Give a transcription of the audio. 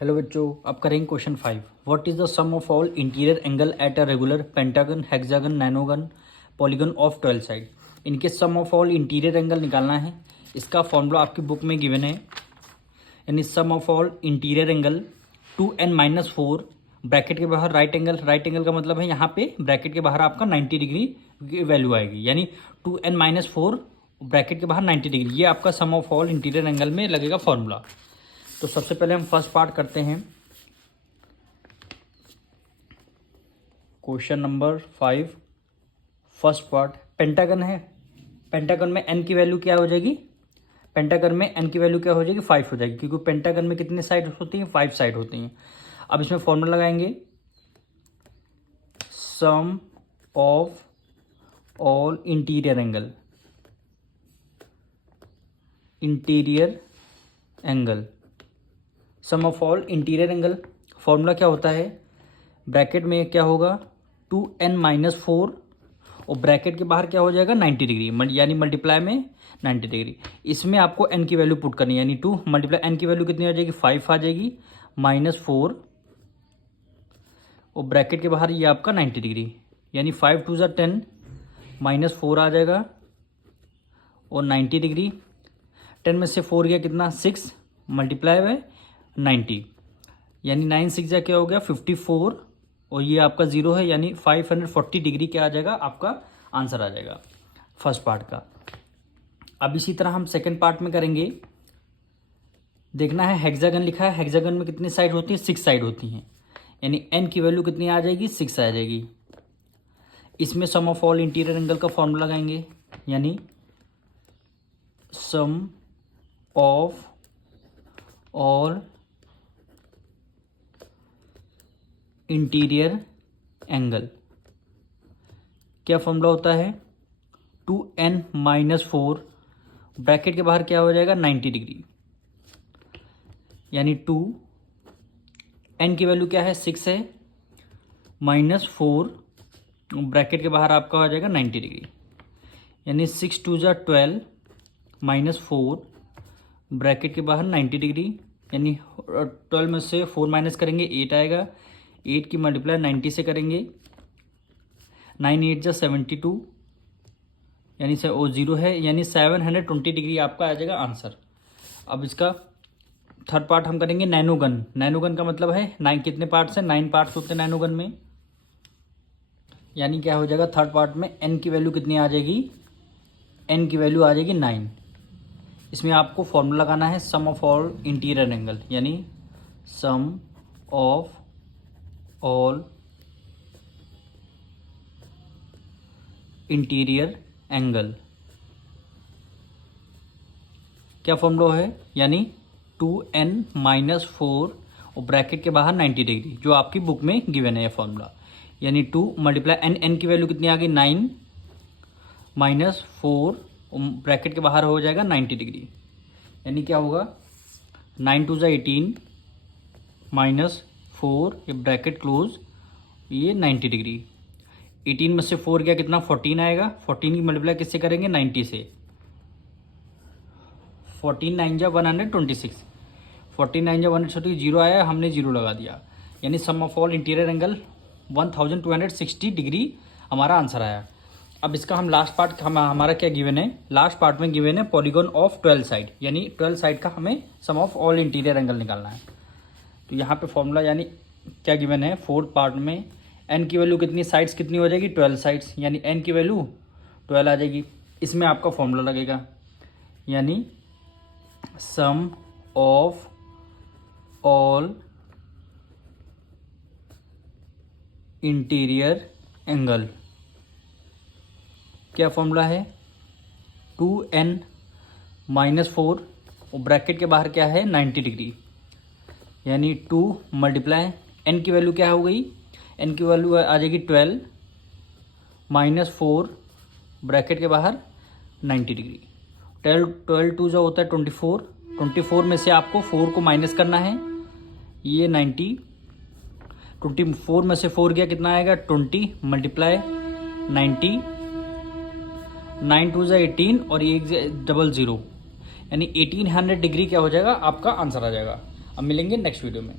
Hello बच्चों, अब करेंगे question 5। What is the sum of all interior angle at a regular pentagon, hexagon, nonagon, polygon of 12 side. इनके sum of all interior angle निकालना है। इसका formula आपकी book में गिवन है, यानी sum of all interior angle 2n-4 bracket के बाहर राइट एंगल का मतलब है यहाँ पे ब्रैकेट के बाहर आपका 90 डिग्री की वैल्यू आएगी, यानी 2n-4 ब्रैकेट के बाहर 90 डिग्री। ये आपका सम ऑफ ऑल इंटीरियर एंगल में लगेगा फॉर्मूला। तो सबसे पहले हम फर्स्ट पार्ट करते हैं। Question number 5 first part, pentagon है। पेंटागन में n की वैल्यू क्या हो जाएगी? पेंटागन में n की वैल्यू क्या हो जाएगी? 5 हो जाएगी, क्योंकि पेंटागन में कितने साइड होती हैं? 5 साइड होती हैं। अब इसमें फॉर्मूला लगाएंगे, sum of all interior angle sum of all interior angle. Formula क्या होता है? ब्रैकेट में क्या होगा? 2n-4 और ब्रैकेट के बाहर क्या हो जाएगा? 90 डिग्री, यानी मल्टीप्लाई में 90 डिग्री। इसमें आपको n की वैल्यू पुट करनी है, यानी 2 मल्टीप्लाई n की वैल्यू कितनी आ जाएगी? 5 आ जाएगी, -4 और ब्रैकेट के बाहर ये आपका 90 डिग्री, यानी 5 2 ज़ा 10, -4 आ जाएगा और 90 डिग्री। 10 में से 4 गया कितना? 6 मल्टीप्लाई बाय 90, यानी 9 6 जा क्या हो गया? 54 और ये आपका 0 है, यानी 540 डिग्री क्या आ जाएगा? आपका आंसर आ जाएगा फर्स्ट पार्ट का। अब इसी तरह हम सेकंड पार्ट में करेंगे। देखना है, हेक्सागन लिखा है, हेक्सागन में कितनी साइड होती है? 6 साइड होती हैं, यानी n की वैल्यू कितनी आ जाएगी? 6 आ जाएगी। इसमें सम ऑफ ऑल इंटीरियर एंगल का फॉर्मूला लगाएंगे, यानी sum of all interior angle. क्या फॉर्मूला होता है? 2n-4 ब्रैकेट के बाहर क्या हो जाएगा? 90 डिग्री, यानी 2 n की वैल्यू क्या है? 6 है, -4 ब्रैकेट के बाहर आपका हो जाएगा 90 डिग्री, यानी 6 2 ज़ा 12 -4 ब्रैकेट के बाहर 90 डिग्री, यानी 12 में से 4 माइनस करेंगे 8 आएगा। 8 की मल्टीप्लाई 90 से करेंगे, 9 8 जा 72, यानी से वो 0 है, यानी 720 डिग्री आपका आ जाएगा आंसर। अब इसका थर्ड पार्ट हम करेंगे नैनोगन। नैनोगन का मतलब है 9 कितने पार्ट्स हैं? 9 पार्ट्स होते हैं नैनोगन में, यानी क्या हो जाएगा? थर्ड पार्ट में n की वैल्यू कितनी आ जाएगी? n की वैल्यू आ जाएगी 9। इसमें आपको फॉर्मूला लगाना है सम ऑफ ऑल इंटीरियर एंगल, यानी sum of all interior angle. क्या फॉर्मूला है? यानी 2n-4 और ब्रैकेट के बाहर 90 डिग्री, जो आपकी बुक में गिवन है ये फॉर्मूला, यानी 2 मल्टीप्लाई n की वैल्यू कितनी आ गई? 9 -4 और ब्रैकेट के बाहर हो जाएगा 90 डिग्री, यानी क्या होगा? 9 2 ज़ा 18 -4 ये ब्रैकेट क्लोज, ये 90 डिग्री। 18 में से 4 गया कितना? 14 आएगा। 14 की मल्टीप्लाई किससे करेंगे? 90 से। 14 9 जा 126, 14 9 जा 126, 0 आया, हमने 0 लगा दिया, यानी sum of all interior angle 1260 degree हमारा आंसर आया। अब इसका हम लास्ट पार्ट, हमारा क्या गिवन है? लास्ट पार्ट में गिवन है पॉलीगन ऑफ 12 साइड, यानी 12 साइड का हमें सम ऑफ ऑल इंटीरियर एंगल निकालना है। तो यहाँ पे फॉर्मूला, यानी क्या गिवन है फोर्थ पार्ट में? n की वैल्यू कितनी, साइड्स कितनी हो जाएगी? 12 साइड्स, यानी n की वैल्यू 12 आ जाएगी। इसमें आपका फॉर्मूला लगेगा, यानी sum of all interior angle. क्या फॉर्मूला है? 2n-4 और ब्रैकेट के बाहर क्या है? 90 डिग्री, यानी 2 मल्टीप्लाई n की वैल्यू क्या हो गई? n की वैल्यू आ जाएगी 12 -4 ब्रैकेट के बाहर 90 डिग्री। 12 2 जो होता है 24, 24 में से आपको 4 को माइनस करना है, ये 90, 24 में से 4 गया कितना आएगा? 20 मल्टीप्लाई 90, 9 2 ज़ा 18 और ये 0 0, यानी 1800 डिग्री क्या हो जाएगा? आपका आंसर आ जाएगा। अब मिलेंगे नेक्स्ट वीडियो में।